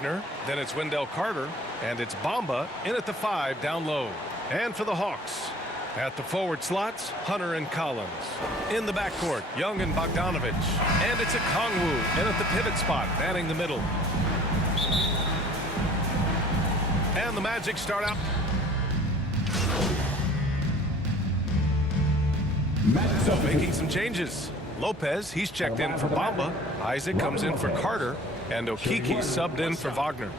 Then it's Wendell Carter, and it's Bamba in at the 5 down low. And for the Hawks, at the forward slots, Hunter and Collins. In the backcourt, Young and Bogdanovich. And it's a Kongwu in at the pivot spot, manning the middle. And the Magic start out. Making some changes. Lopez, he's checked in for Bamba. Isaac comes in for Carter. And Okiki subbed in for Wagner.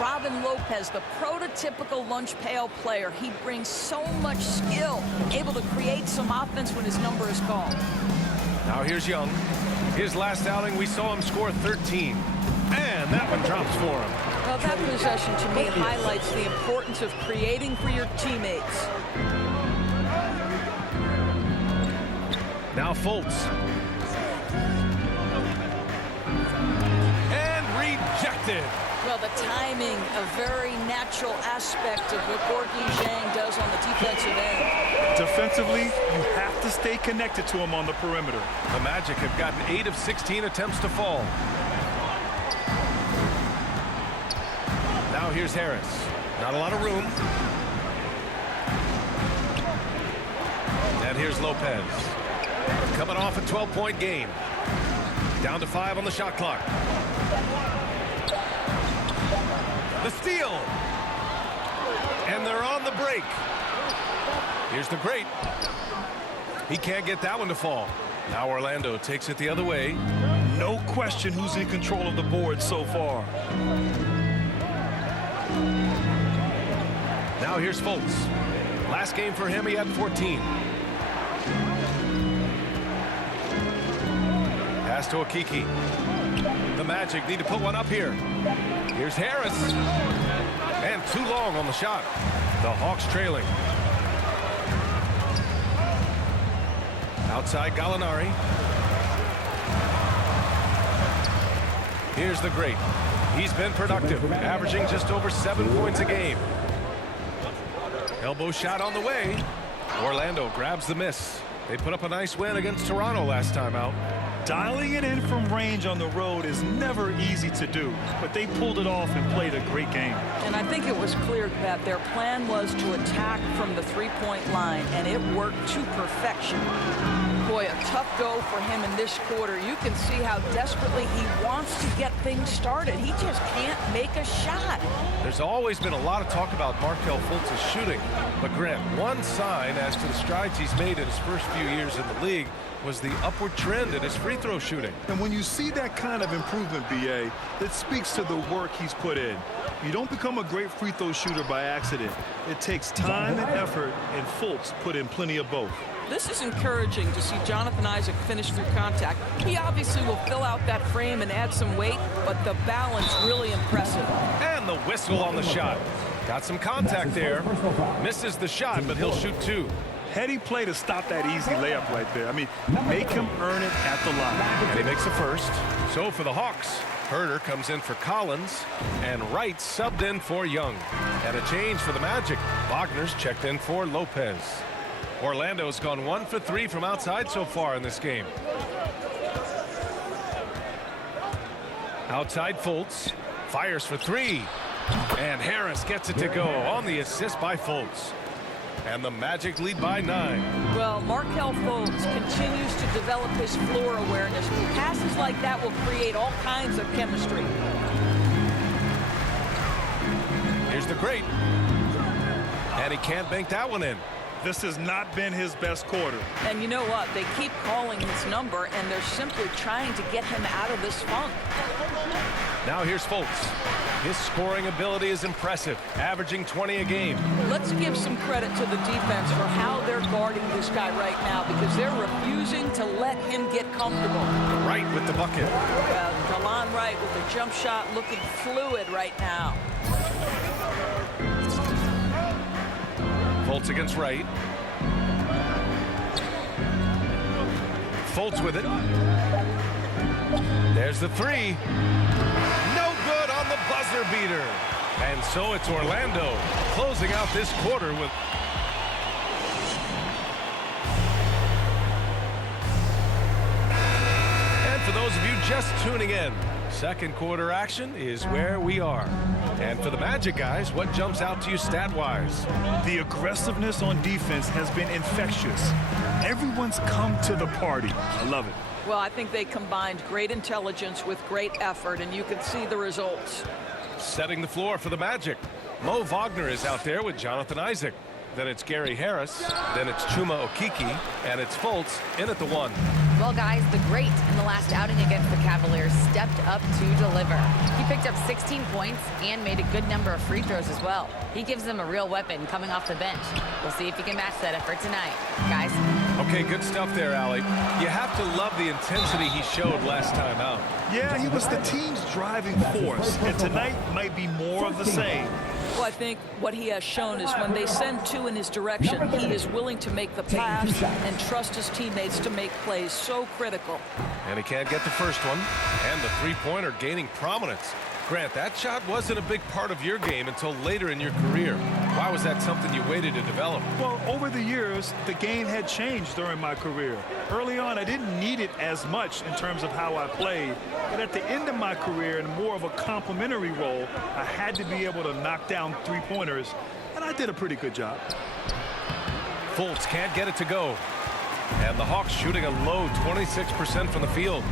Robin Lopez, the prototypical lunch pail player. He brings so much skill, able to create some offense when his number is called. Now here's Young. His last outing, we saw him score 13. And that one drops for him. Well, that possession to me highlights the importance of creating for your teammates. Now Fultz. And rejected. Well, the timing, a very natural aspect of what Gorgui Dieng does on the defensive end. Defensively, you have to stay connected to him on the perimeter. The Magic have gotten 8 of 16 attempts to fall. Now here's Harris. Not a lot of room. And here's Lopez. Coming off a 12-point game. Down to 5 on the shot clock. The steal. And they're on the break. Here's the great. He can't get that one to fall. Now Orlando takes it the other way. No question who's in control of the board so far. Now here's Fultz. Last game for him, he had 14. Pass to Okiki. The Magic need to put one up here. Here's Harris. And too long on the shot. The Hawks trailing. Outside Gallinari. Here's the great. He's been productive, averaging just over 7 points a game. Elbow shot on the way. Orlando grabs the miss. They put up a nice win against Toronto last time out. Dialing it in from range on the road is never easy to do, but they pulled it off and played a great game. And I think it was clear that their plan was to attack from the three-point line, and it worked to perfection. Boy, a tough go for him in this quarter. You can see how desperately he wants to get things started. He just can't make a shot. There's always been a lot of talk about Markelle Fultz's shooting, but Grant, one sign as to the strides he's made in his first few years in the league was the upward trend in his free throw shooting. And when you see that kind of improvement, BA, it speaks to the work he's put in. You don't become a great free throw shooter by accident. It takes time and effort, and Fultz put in plenty of both. This is encouraging to see Jonathan Isaac finish through contact. He obviously will fill out that frame and add some weight, but the balance really impressive. And the whistle on the shot. Got some contact there. Misses the shot, but he'll shoot 2. Heady play to stop that easy layup right there. I mean, make him earn it at the line. And he makes the first. So for the Hawks, Herter comes in for Collins, and Wright subbed in for Young. And a change for the Magic. Wagner's checked in for Lopez. Orlando's gone 1 for 3 from outside so far in this game. Outside Fultz. Fires for 3. And Harris gets it to go on the assist by Fultz. And the Magic lead by 9. Well, Markelle Fultz continues to develop his floor awareness. Passes like that will create all kinds of chemistry. Here's the great. And he can't bank that one in. This has not been his best quarter. And you know what? They keep calling his number, and they're simply trying to get him out of this funk. Now here's Fultz. His scoring ability is impressive, averaging 20 a game. Let's give some credit to the defense for how they're guarding this guy right now, because they're refusing to let him get comfortable. Wright with the bucket. Delon Wright with the jump shot looking fluid right now. Fultz against Wright. Fultz with it. There's the three. No good on the buzzer beater. And so it's Orlando closing out this quarter with... And for those of you just tuning in, second quarter action is where we are. And for the Magic guys, what jumps out to you stat-wise? The aggressiveness on defense has been infectious. Everyone's come to the party. I love it. Well, I think they combined great intelligence with great effort, and you can see the results. Setting the floor for the Magic. Mo Wagner is out there with Jonathan Isaac. Then it's Gary Harris. Then it's Chuma Okeke. And it's Fultz in at the one. Well, guys, the great in the last outing against the Cavaliers stepped up to deliver. He picked up 16 points and made a good number of free throws as well. He gives them a real weapon coming off the bench. We'll see if he can match that effort tonight. Guys. Okay, good stuff there, Allie. You have to love the intensity he showed last time out. Yeah, he was the team's driving force, and tonight might be more of the same. Well, I think what he has shown is when they send two in his direction, he is willing to make the pass and trust his teammates to make plays. So critical. And he can't get the first one. And the three-pointer gaining prominence. Grant, that shot wasn't a big part of your game until later in your career. Why was that something you waited to develop? Well, over the years, the game had changed during my career. Early on, I didn't need it as much in terms of how I played. But at the end of my career, in more of a complementary role, I had to be able to knock down three-pointers, and I did a pretty good job. Fultz can't get it to go. And the Hawks shooting a low 26% from the field.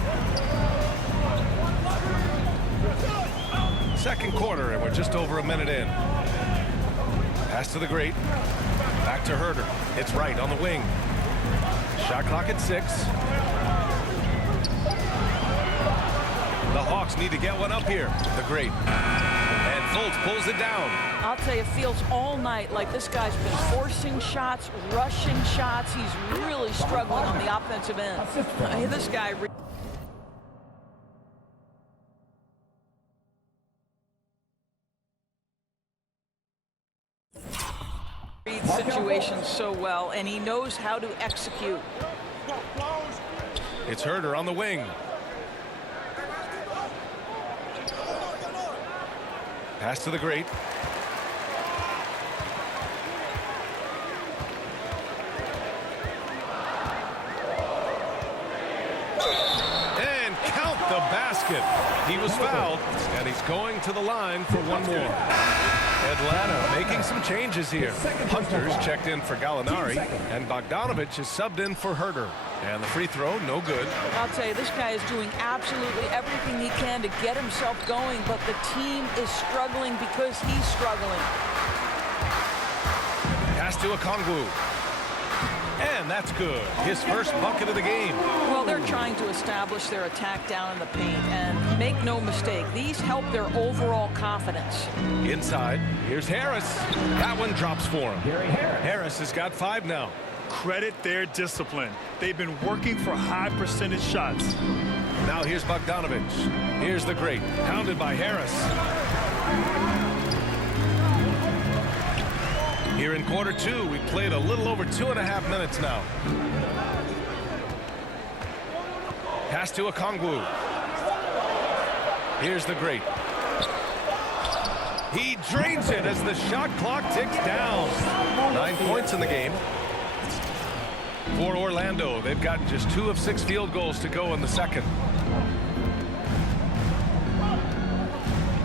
Second quarter, and we're just over a minute in. Pass to the great. Back to Herter. It's Wright on the wing. Shot clock at 6. The Hawks need to get one up here. The great. And Fultz pulls it down. I'll tell you, it feels all night like this guy's been forcing shots, rushing shots. He's really struggling on the offensive end. This guy... reads situations so well, and he knows how to execute. It's Herter on the wing. Pass to the great. And count the basket. He was fouled, and he's going to the line for one more. Atlanta making some changes here. Hunter's checked in for Gallinari, and Bogdanovich is subbed in for Herter. And the free throw, no good. I'll tell you, this guy is doing absolutely everything he can to get himself going, but the team is struggling because he's struggling. Pass to Okongwu. And that's good. His first bucket of the game. Well, they're trying to establish their attack down in the paint, and make no mistake, these help their overall confidence. Inside, here's Harris. That one drops for him. Harris has got 5 now. Credit their discipline. They've been working for high percentage shots. Now here's Bogdanovich. Here's the great. Pounded by Harris. Here in quarter 2, we played a little over 2.5 minutes now. Pass to Okongwu. Here's the great. He drains it as the shot clock ticks down. 9 points in the game. For Orlando, they've got just 2 of 6 field goals to go in the second.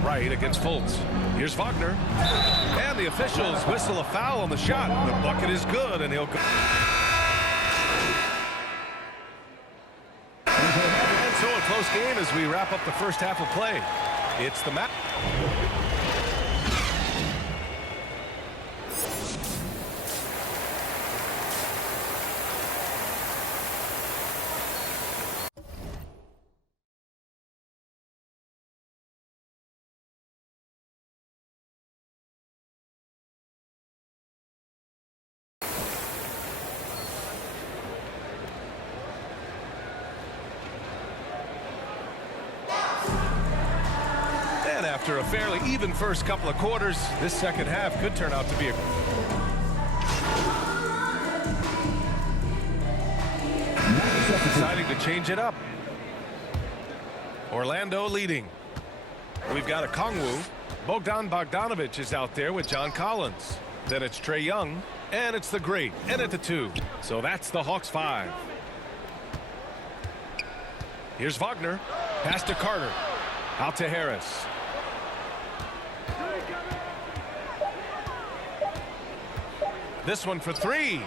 Wright against Fultz. Here's Wagner. And the officials whistle a foul on the shot. The bucket is good, and he'll go. And so a close game as we wrap up the first half of play. It's the match. After a fairly even first couple of quarters, this second half could turn out to be a... Deciding to change it up. Orlando leading. We've got a Kongwu. Bogdanovich is out there with John Collins. Then it's Trae Young, and it's the great, and at the 2. So that's the Hawks 5. Here's Wagner. Pass to Carter. Out to Harris. This one for 3.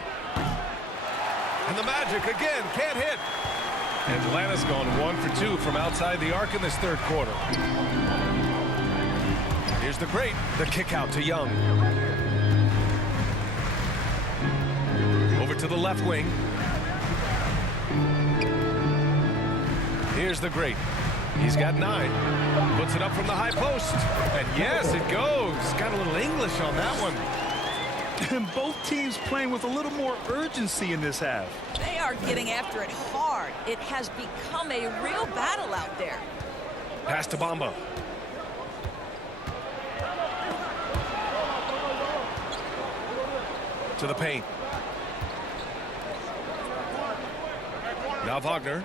And the Magic again can't hit. Atlanta's gone 1 for 2 from outside the arc in this third quarter. Here's the great. The kick out to Young. Over to the left wing. Here's the great. He's got 9. Puts it up from the high post. And yes, it goes. Got a little English on that one. And both teams playing with a little more urgency in this half. They are getting after it hard. It has become a real battle out there. Pass to Bamba. To the paint. Now Wagner.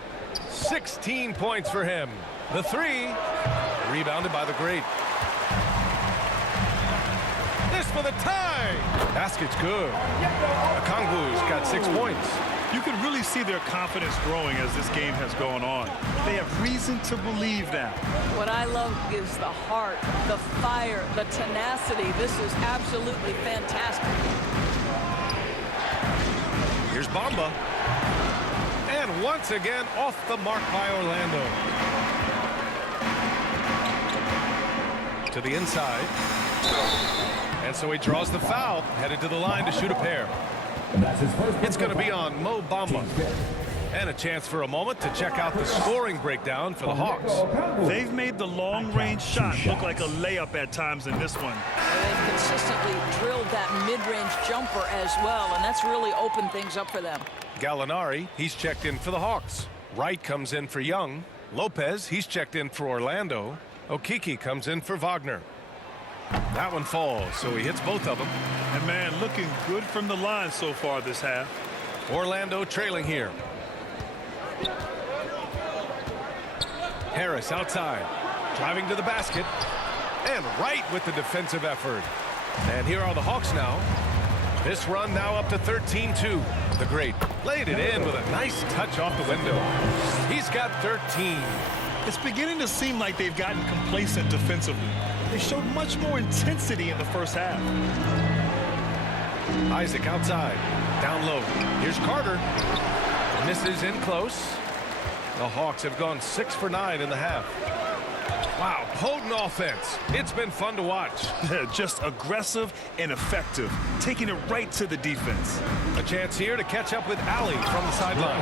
16 points for him. The 3. Rebounded by the great. This for the tie. Basket's good. Okongwu's got 6 points. You can really see their confidence growing as this game has gone on. They have reason to believe that. What I love is the heart, the fire, the tenacity. This is absolutely fantastic. Here's Bamba. And once again off the mark by Orlando. To the inside. And so he draws the foul, headed to the line to shoot a pair. It's going to be on Mo Bamba. And a chance for a moment to check out the scoring breakdown for the Hawks. They've made the long-range shot look like a layup at times in this one. They've consistently drilled that mid-range jumper as well, and that's really opened things up for them. Gallinari, he's checked in for the Hawks. Wright comes in for Young. Lopez, he's checked in for Orlando. Okeke comes in for Wagner. That one falls, so he hits both of them. And man, looking good from the line so far this half. Orlando trailing here. Harris outside, driving to the basket, and right with the defensive effort. And here are the Hawks now. This run now up to 13-2. The great laid it in with a nice touch off the window. He's got 13. It's beginning to seem like they've gotten complacent defensively. They showed much more intensity in the first half. Isaac outside, down low. Here's Carter. And this is in close. The Hawks have gone 6 for 9 in the half. Wow, potent offense. It's been fun to watch. Just aggressive and effective, taking it right to the defense. A chance here to catch up with Ali from the sideline.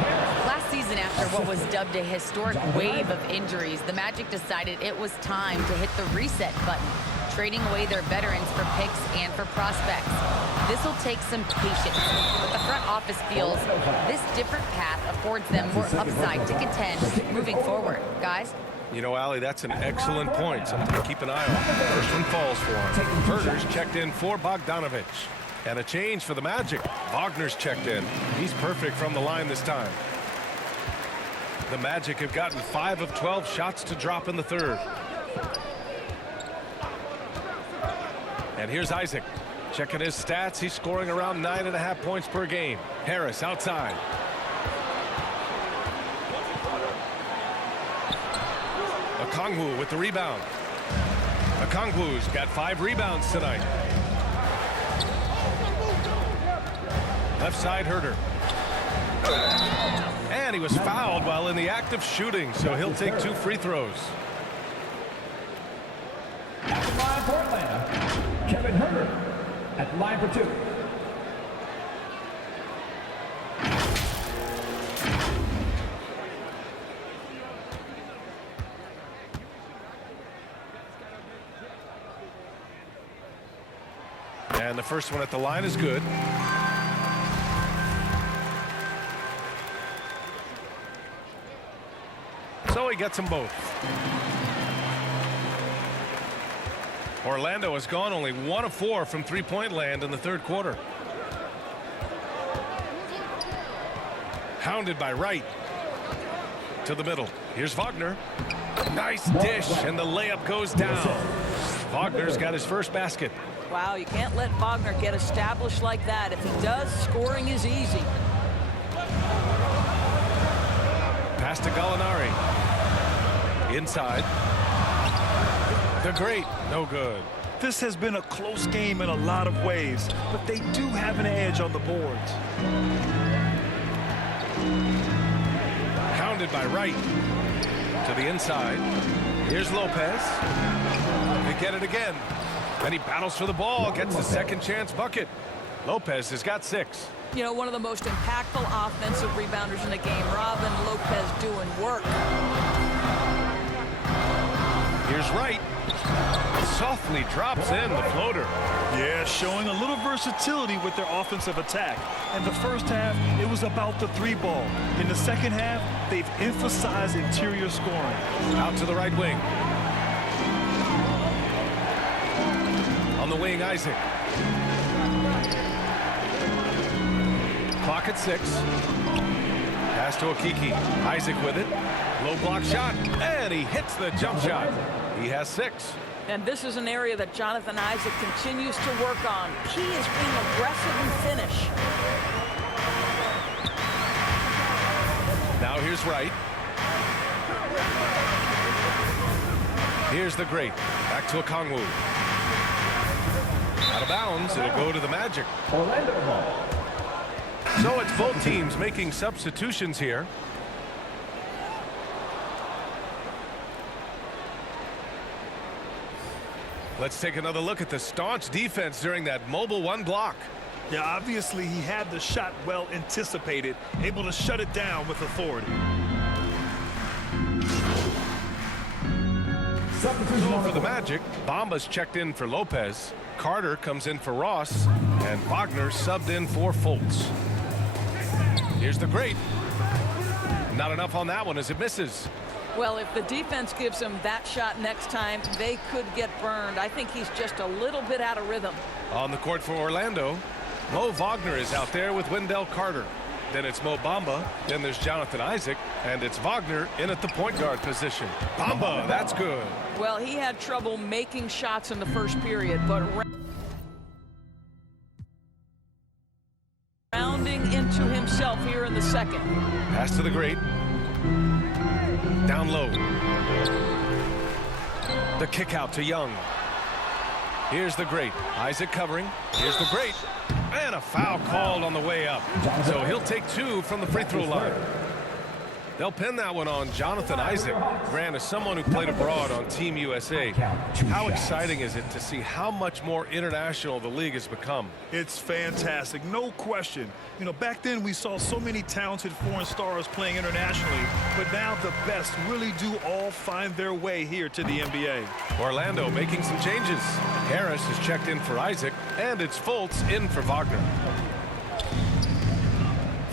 Last season, after what was dubbed a historic wave of injuries, the Magic decided it was time to hit the reset button, trading away their veterans for picks and for prospects. This will take some patience, but the front office feels this different path affords them more upside to contend moving forward. Guys? You know, Ali, that's an excellent point. Something to keep an eye on. First one falls for him. Herder's checked in for Bogdanovich. And a change for the Magic. Wagner's checked in. He's perfect from the line this time. The Magic have gotten 5 of 12 shots to drop in the third. And here's Isaac. Checking his stats. He's scoring around 9.5 points per game. Harris outside. Okongwu with the rebound. Okongwu's got 5 rebounds tonight. Left side, Herder. And he was fouled while in the act of shooting, so he'll take 2 free throws. At the line for Atlanta, Kevin Herder at the line for 2. And the first one at the line is good. So he gets them both. Orlando has gone only 1 of 4 from three-point land in the third quarter. Hounded by Wright. To the middle. Here's Wagner. Nice dish, and the layup goes down. Wagner's got his first basket. Wow, you can't let Wagner get established like that. If he does, scoring is easy. Pass to Gallinari. Inside. The great, no good. This has been a close game in a lot of ways, but they do have an edge on the boards. Hounded by Wright. To the inside. Here's Lopez. They get it again. And he battles for the ball, gets the second chance bucket. Lopez has got 6. You know, one of the most impactful offensive rebounders in the game. Robin Lopez doing work. Here's Wright. Softly drops in the floater. Yeah, showing a little versatility with their offensive attack. In the first half, it was about the 3-ball. In the second half, they've emphasized interior scoring. Out to the right wing. On the wing, Isaac. Clock at 6. Pass to Okiki. Isaac with it. Low block shot. And he hits the jump shot. He has 6. And this is an area that Jonathan Isaac continues to work on. Key is being aggressive and finish. Now here's Wright. Here's the great. Back to Okongwu. Out of bounds. It'll go to the Magic. Orlando ball. So it's both teams making substitutions here. Let's take another look at the staunch defense during that mobile 1 block. Yeah, obviously he had the shot well anticipated, able to shut it down with authority. Substitution So for the Magic, Bamba's checked in for Lopez. Carter comes in for Ross, and Wagner subbed in for Fultz. Here's the great. Not enough on that one as it misses. Well, if the defense gives him that shot next time, they could get burned. I think he's just a little bit out of rhythm. On the court for Orlando, Mo Wagner is out there with Wendell Carter. Then it's Mo Bamba. Then there's Jonathan Isaac. And it's Wagner in at the point guard position. Bamba, that's good. Well, he had trouble making shots in the first period, but rounding into himself here in the second. Pass to the great. Down low. The kick out to Young. Here's the great. Isaac covering. Here's the great. And a foul called on the way up. So he'll take 2 from the free throw line. They'll pin that one on Jonathan Isaac. Grant, as someone who played abroad on Team USA, how exciting is it to see how much more international the league has become? It's fantastic, no question. You know, back then we saw so many talented foreign stars playing internationally, but now the best really do all find their way here to the NBA. Orlando making some changes. Harris is checked in for Isaac, and it's Fultz in for Wagner.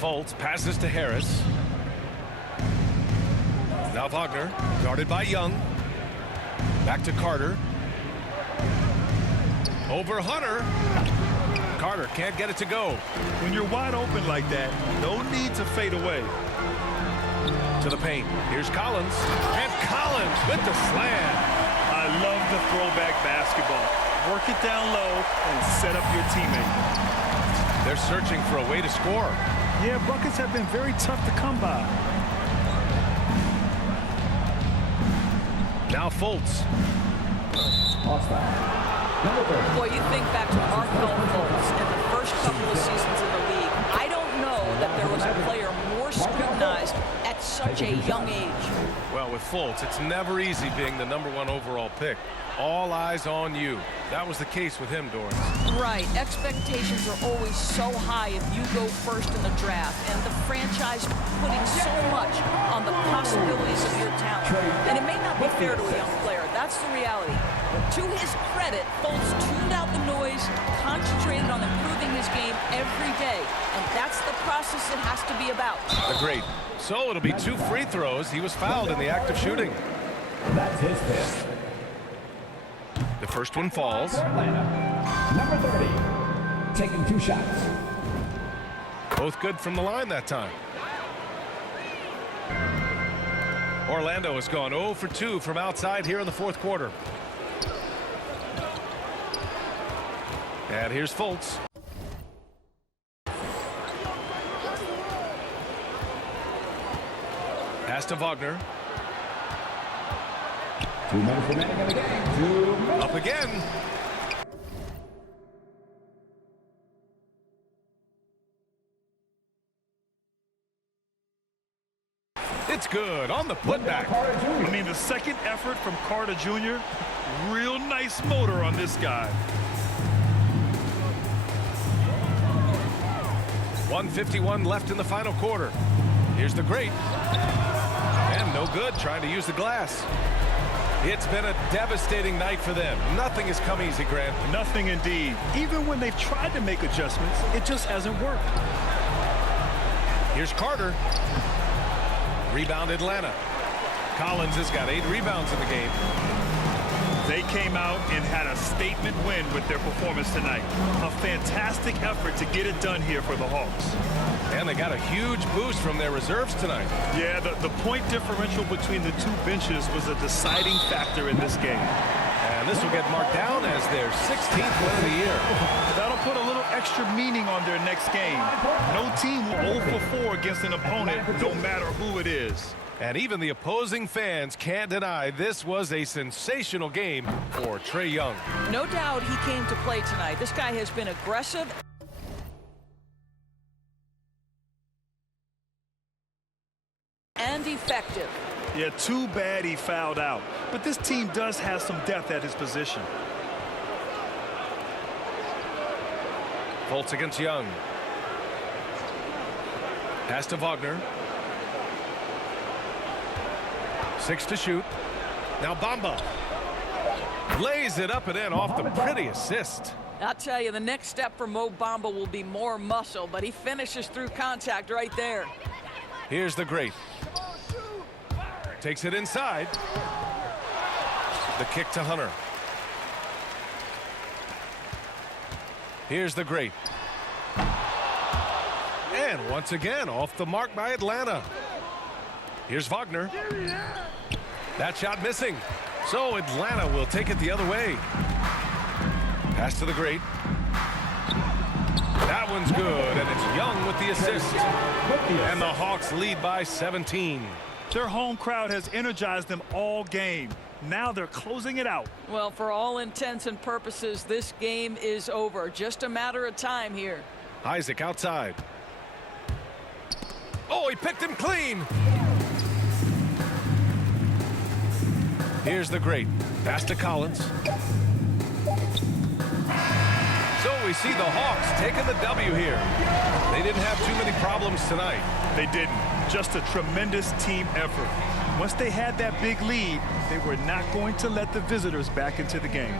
Fultz passes to Harris. Now Wagner, guarded by Young. Back to Carter. Over Hunter. Carter can't get it to go. When you're wide open like that, no need to fade away. To the paint. Here's Collins. And Collins with the slam. I love the throwback basketball. Work it down low and set up your teammate. They're searching for a way to score. Yeah, buckets have been very tough to come by. Now Fultz. Boy, you think back to Markel Fultz in the first couple of seasons in the league. I don't know that there was a player more scrutinized at such a young age. Well, with Fultz, it's never easy being the #1 overall pick. All eyes on you. That was the case with him, Doris. Right. Expectations are always so high if you go first in the draft, and the franchise putting so much on the possibilities of your talent. And it may not be fair to a young player. That's the reality. To his credit, Fultz tuned out the noise, concentrated on improving his game every day, and that's the process it has to be about. The great. So it'll be 2 free throws. He was fouled in the act of shooting. That's his fifth. The first one falls. Atlanta, number 30, taking 2 shots. Both good from the line that time. Orlando has gone 0 for 2 from outside here in the fourth quarter. And here's Fultz. Pass to Wagner. 2 minutes remaining in the game. 2 minutes. Up again. It's good on the putback. I mean, the second effort from Carter Jr., real nice motor on this guy. 1:51 left in the final quarter. Here's the great. And no good trying to use the glass. It's been a devastating night for them. Nothing has come easy, Grant. Nothing indeed. Even when they've tried to make adjustments, it just hasn't worked. Here's Carter. Rebound Atlanta. Collins has got 8 rebounds in the game. They came out and had a statement win with their performance tonight. A fantastic effort to get it done here for the Hawks. And they got a huge boost from their reserves tonight. Yeah, the point differential between the two benches was a deciding factor in this game. And this will get marked down as their 16th win of the year. That'll put a little extra meaning on their next game. No team will 0 for 4 against an opponent, no matter who it is. And even the opposing fans can't deny this was a sensational game for Trae Young. No doubt he came to play tonight. This guy has been aggressive and effective. Yeah, too bad he fouled out. But this team does have some depth at his position. Fultz against Young. Pass to Wagner. 6 to shoot. Now Bamba lays it up and in off the pretty assist. I'll tell you, the next step for Mo Bamba will be more muscle, but he finishes through contact right there. Here's the great. Takes it inside. The kick to Hunter. Here's the great. And once again off the mark by Atlanta. Here's Wagner. That shot missing. So Atlanta will take it the other way. Pass to the great. That one's good, and it's Young with the assist. And the Hawks lead by 17. Their home crowd has energized them all game. Now they're closing it out. Well, for all intents and purposes, this game is over. Just a matter of time here. Isaac outside. Oh, he picked him clean. Here's the great. Pass to Collins. So we see the Hawks taking the W here. They didn't have too many problems tonight. They didn't. Just a tremendous team effort. Once they had that big lead, they were not going to let the visitors back into the game.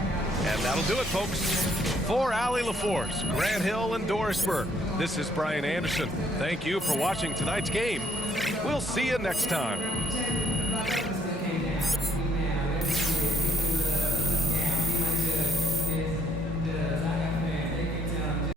And that'll do it, folks. For Allie LaForce, Grant Hill, and Doris Burke, this is Brian Anderson. Thank you for watching tonight's game. We'll see you next time.